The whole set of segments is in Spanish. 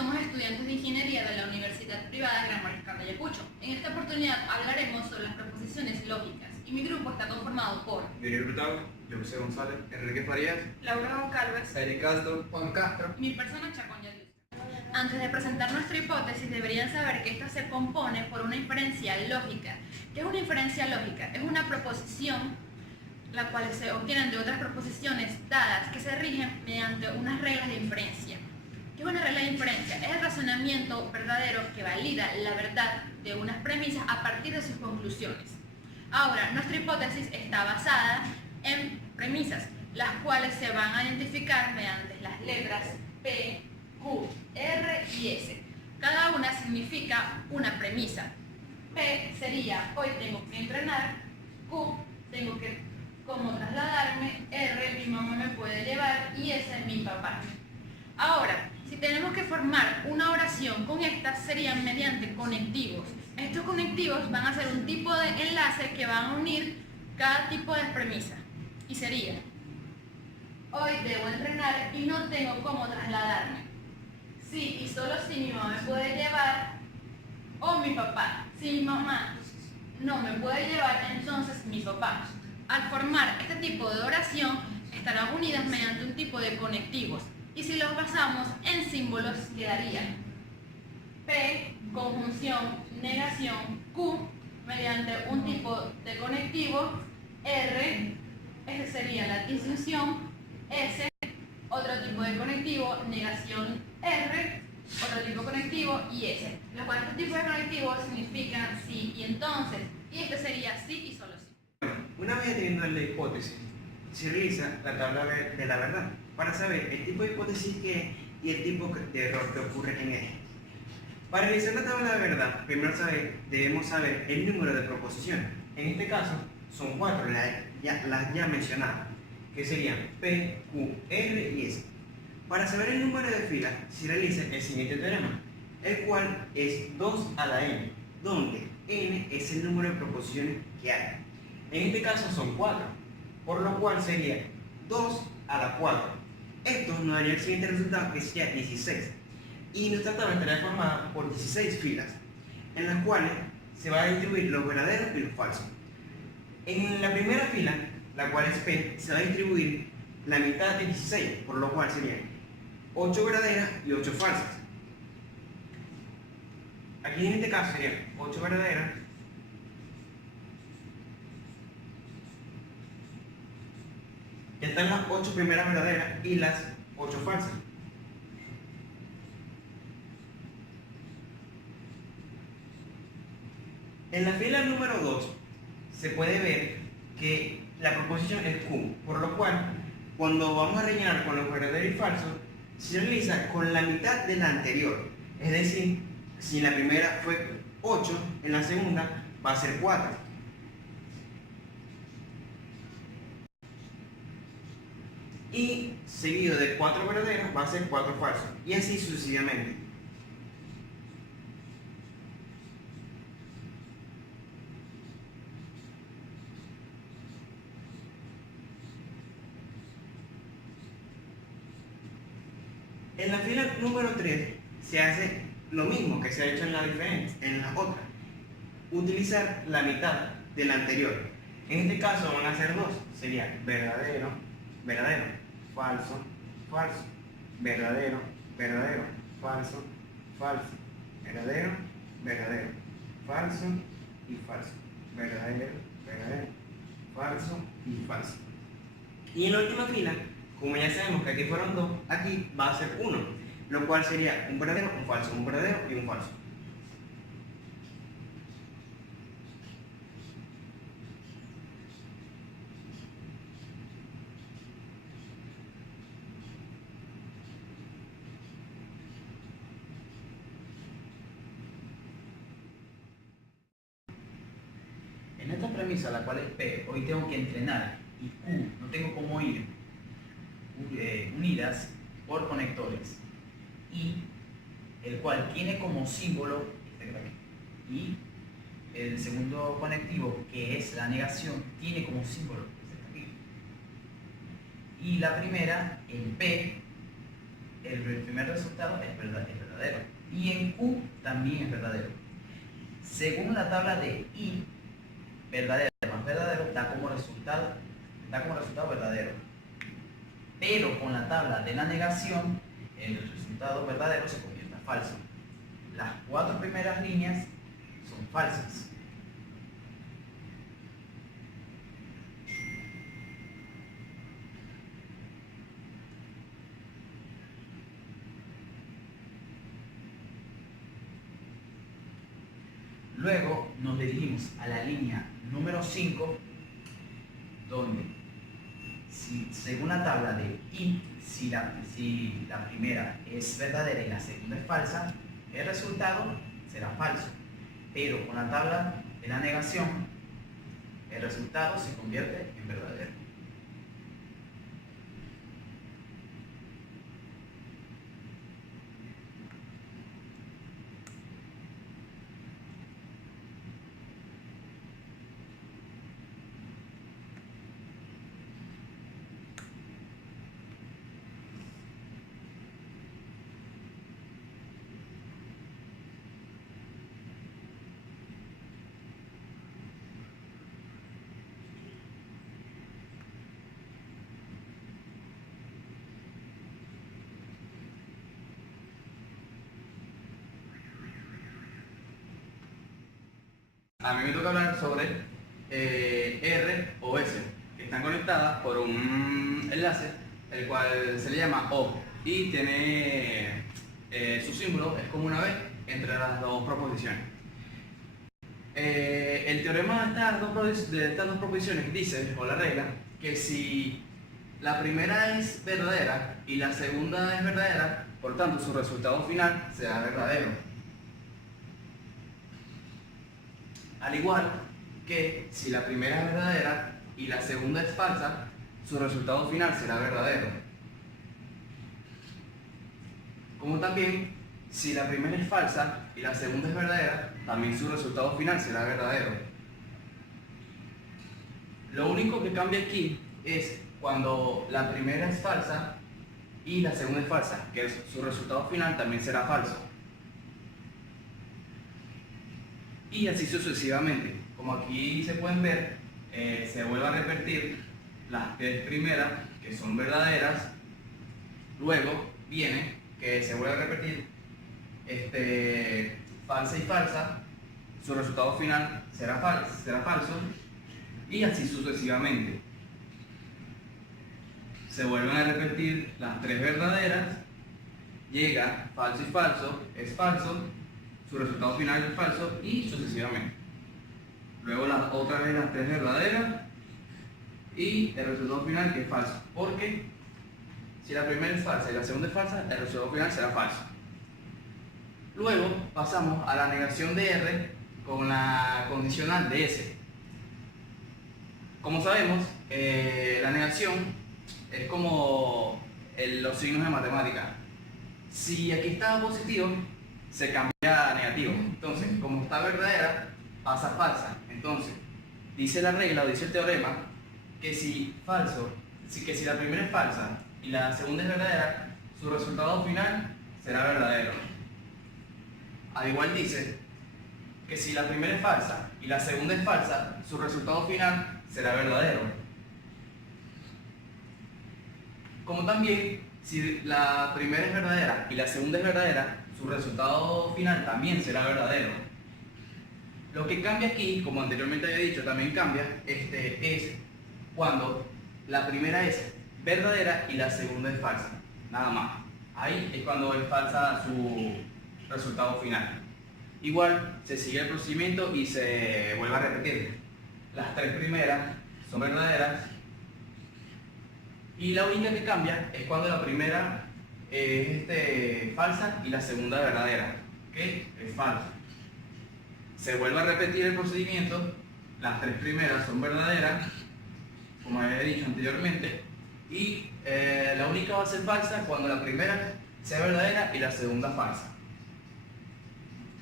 somos estudiantes de Ingeniería de la Universidad Privada Gran Mariscal de Ayacucho. En esta oportunidad hablaremos sobre las proposiciones lógicas y mi grupo está conformado por Gabriel Hurtado, José González, Enrique Farías, Laura Goncalves, Eric Castro, Juan Castro. y mi persona Chacón Yadius. Antes de presentar nuestra hipótesis deberían saber que esta se compone por una inferencia lógica. ¿Qué es una inferencia lógica? Es una proposición la cual se obtienen de otras proposiciones dadas que se rigen mediante unas reglas de inferencia. ¿Qué es una regla de inferencia? Es el razonamiento verdadero que valida la verdad de unas premisas a partir de sus conclusiones. Ahora, nuestra hipótesis está basada en premisas, las cuales se van a identificar mediante las letras P, Q, R y S. Cada una significa una premisa. P sería, hoy tengo que entrenar. Q, tengo que cómo trasladarme. R, mi mamá me puede llevar. Y S, mi papá. Ahora, si tenemos que formar una oración con estas, serían mediante conectivos. Estos conectivos van a ser un tipo de enlace que van a unir cada tipo de premisa. Y sería, hoy debo entrenar y no tengo cómo trasladarme. Sí y solo si mi mamá me puede llevar, o mi papá. Si mi mamá no me puede llevar, entonces mi papá. Al formar este tipo de oración, estarán unidas mediante un tipo de conectivos. Y si los basamos en símbolos, quedarían P, conjunción, negación, Q, mediante un tipo de conectivo, R, ese sería la disyunción, S, otro tipo de conectivo, negación, R, otro tipo de conectivo y S. Los cuales estos tipos de conectivos significan sí y entonces, y este sería sí y solo sí. Una vez teniendo la hipótesis, se realiza la tabla de la verdad para saber el tipo de hipótesis que es y el tipo de error que ocurre en ella. Para realizar la tabla de verdad, primero debemos saber el número de proposiciones. En este caso, son 4 las ya mencionadas, que serían P, Q, R y S. Para saber el número de filas, se realiza el siguiente teorema, el cual es 2 a la n, donde n es el número de proposiciones que hay. En este caso son 4, por lo cual sería 2 a la 4. Esto nos daría el siguiente resultado, que sería 16. Y nuestra tabla estaría formada por 16 filas, en las cuales se va a distribuir los verdaderos y los falsos. En la primera fila, la cual es P, se va a distribuir la mitad de 16, por lo cual serían 8 verdaderas y 8 falsas. Aquí en este caso serían 8 verdaderas ya están las 8 primeras verdaderas y las 8 falsas. En la fila número 2 se puede ver que la proposición es Q, por lo cual cuando vamos a rellenar con los verdaderos y falsos se realiza con la mitad de la anterior. Es decir, si en la primera fue 8, en la segunda va a ser 4. Y seguido de 4 verdaderos va a ser 4 falsos. Y así sucesivamente. En la fila número 3 se hace lo mismo que se ha hecho en las otras. Utilizar la mitad de la anterior. En este caso van a ser 2. Sería verdadero, verdadero, falso, falso, verdadero, verdadero, falso, falso, verdadero, verdadero, falso y falso, verdadero, verdadero, falso y falso. Y en la última fila, como ya sabemos que aquí fueron 2, aquí va a ser 1, lo cual sería un verdadero, un falso, un verdadero y un falso. En esta premisa, la cual es P, hoy tengo que entrenar, y Q, no tengo cómo ir, unidas por conectores, y el cual tiene como símbolo, y el segundo conectivo, que es la negación, tiene como símbolo, y la primera, en P, el primer resultado es verdadero. Y en Q también es verdadero. Según la tabla de I, verdadero más verdadero da como resultado verdadero. Pero con la tabla de la negación, el resultado verdadero se convierte en falso. Las 4 primeras líneas son falsas. Luego nos dirigimos a la línea número 5, donde según la tabla de I, si la primera es verdadera y la segunda es falsa, el resultado será falso. Pero con la tabla de la negación, el resultado se convierte en verdadero. A mí me toca hablar sobre R o S, que están conectadas por un enlace, el cual se le llama O, y tiene su símbolo, es como una B entre las dos proposiciones. El teorema de estas dos proposiciones dice, o la regla, que si la primera es verdadera y la segunda es verdadera, por tanto su resultado final será verdadero. Al igual que si la primera es verdadera y la segunda es falsa, su resultado final será verdadero. Como también, si la primera es falsa y la segunda es verdadera, también su resultado final será verdadero. Lo único que cambia aquí es cuando la primera es falsa y la segunda es falsa, que su resultado final también será falso. Y así sucesivamente. Como aquí se pueden ver, se vuelve a repetir las 3 primeras que son verdaderas. Luego viene que se vuelve a repetir falsa y falsa. Su resultado final será falso. Y así sucesivamente. Se vuelven a repetir las 3 verdaderas. Llega falso y falso, es falso. Su resultado final es falso y sucesivamente. Luego otra vez las 3 verdaderas y el resultado final que es falso. Porque si la primera es falsa y la segunda es falsa, el resultado final será falso. Luego pasamos a la negación de R con la condicional de S. Como sabemos, la negación es como los signos de matemática. Si aquí estaba positivo, se cambia a negativo. Entonces, como está verdadera, pasa a falsa. Entonces, dice la regla o dice el teorema que si la primera es falsa y la segunda es verdadera, su resultado final será verdadero. Al igual dice que si la primera es falsa y la segunda es falsa, su resultado final será verdadero. Como también, si la primera es verdadera y la segunda es verdadera, su resultado final también será verdadero. Lo que cambia aquí, como anteriormente había dicho, también cambia, es cuando la primera es verdadera y la segunda es falsa. Nada más. Ahí es cuando es falsa su resultado final. Igual se sigue el procedimiento y se vuelve a repetir. Las 3 primeras son verdaderas y la única que cambia es cuando la primera es falsa y la segunda verdadera, que es falsa. Se vuelve a repetir el procedimiento, las 3 primeras son verdaderas, como había dicho anteriormente, y la única va a ser falsa cuando la primera sea verdadera y la segunda falsa.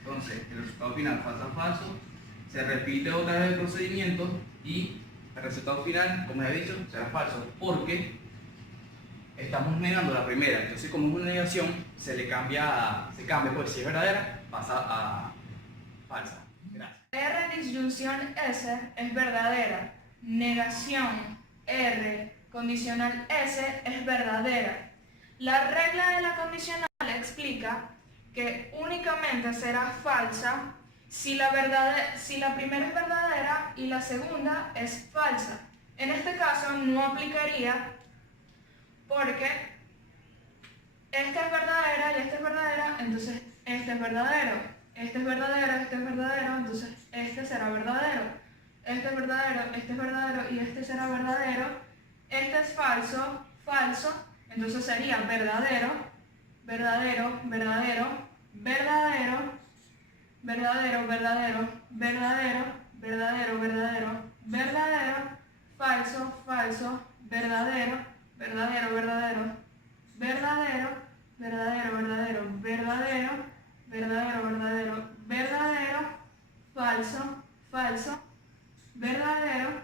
Entonces, el resultado final falso, se repite otra vez el procedimiento y el resultado final, como ya he dicho, será falso, porque estamos negando la primera. Entonces, como es una negación, se cambia, pues si es verdadera, pasa a falsa. Gracias. R disyunción S es verdadera. Negación R condicional S es verdadera. La regla de la condicional explica que únicamente será falsa si la primera es verdadera y la segunda es falsa. En este caso no aplicaría porque esta es verdadera y esta es verdadera, entonces este es verdadero. Este es verdadero, este es verdadero, entonces este será verdadero. Este es verdadero, este es verdadero y este será verdadero. Este es falso, falso, entonces sería verdadero, verdadero, verdadero, verdadero, verdadero, verdadero, verdadero, verdadero, verdadero, verdadero, falso, falso, verdadero, verdadero, verdadero, verdadero, verdadero, verdadero, verdadero, verdadero, verdadero, verdadero, falso, falso, verdadero,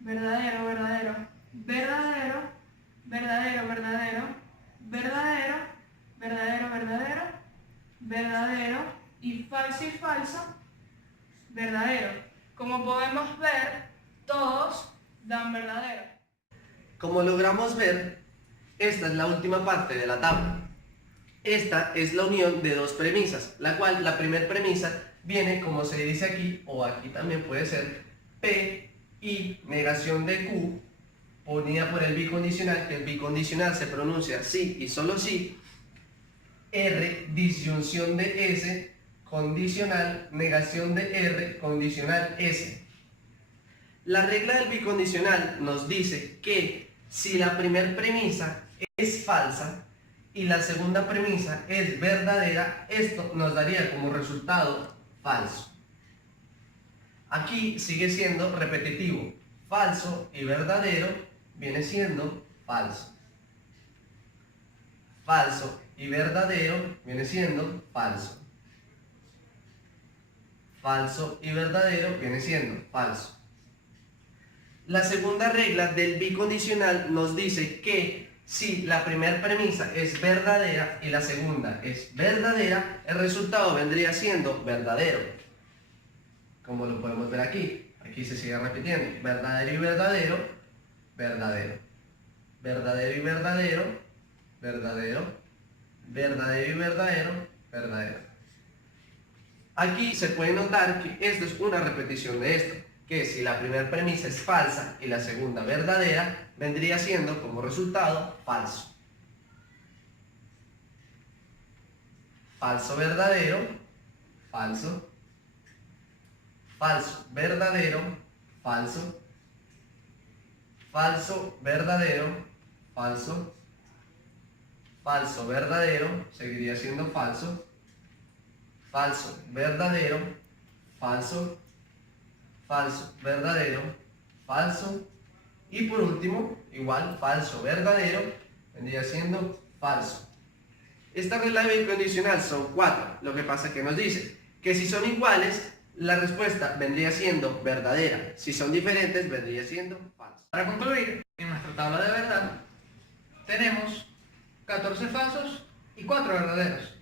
verdadero, verdadero, verdadero, verdadero, verdadero, verdadero, verdadero, verdadero, verdadero y falso, verdadero. Como podemos ver, todos dan verdadero. Como logramos ver, esta es la última parte de la tabla. Esta es la unión de dos premisas, la cual la primera premisa viene, como se dice aquí, o aquí también puede ser, P y negación de Q, unida por el bicondicional, que el bicondicional se pronuncia sí y solo sí, R, disyunción de S, condicional, negación de R, condicional S. La regla del bicondicional nos dice que si la primera premisa es falsa y la segunda premisa es verdadera, esto nos daría como resultado falso. Aquí sigue siendo repetitivo. Falso y verdadero viene siendo falso. Falso y verdadero viene siendo falso. Falso y verdadero viene siendo falso. La segunda regla del bicondicional nos dice que si la primera premisa es verdadera y la segunda es verdadera, el resultado vendría siendo verdadero. Como lo podemos ver aquí. Aquí se sigue repitiendo. Verdadero y verdadero, verdadero. Verdadero y verdadero, verdadero. Verdadero y verdadero, verdadero. Aquí se puede notar que esto es una repetición de esto, que si la primera premisa es falsa y la segunda verdadera, vendría siendo como resultado falso. Falso, verdadero, falso. Falso, verdadero, falso. Falso, verdadero, falso. Falso, verdadero, seguiría siendo falso. Falso, verdadero, falso. Falso, verdadero, falso. Y por último, igual, falso, verdadero, vendría siendo falso. Esta regla de bicondicional son 4. Lo que pasa es que nos dice que si son iguales, la respuesta vendría siendo verdadera. Si son diferentes, vendría siendo falso. Para concluir, en nuestra tabla de verdad tenemos 14 falsos y 4 verdaderos.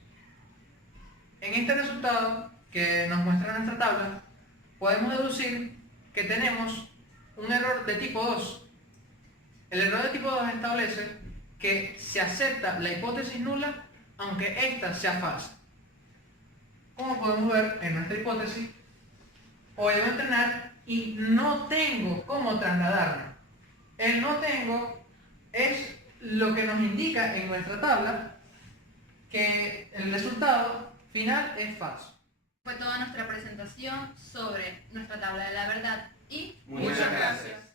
En este resultado que nos muestra nuestra tabla, podemos deducir que tenemos un error de tipo 2. El error de tipo 2 establece que se acepta la hipótesis nula aunque ésta sea falsa. Como podemos ver en nuestra hipótesis, hoy debo entrenar y no tengo cómo trasladarme. El no tengo es lo que nos indica en nuestra tabla que el resultado final es falso. Fue toda nuestra presentación sobre nuestra tabla de la verdad y Muchas gracias.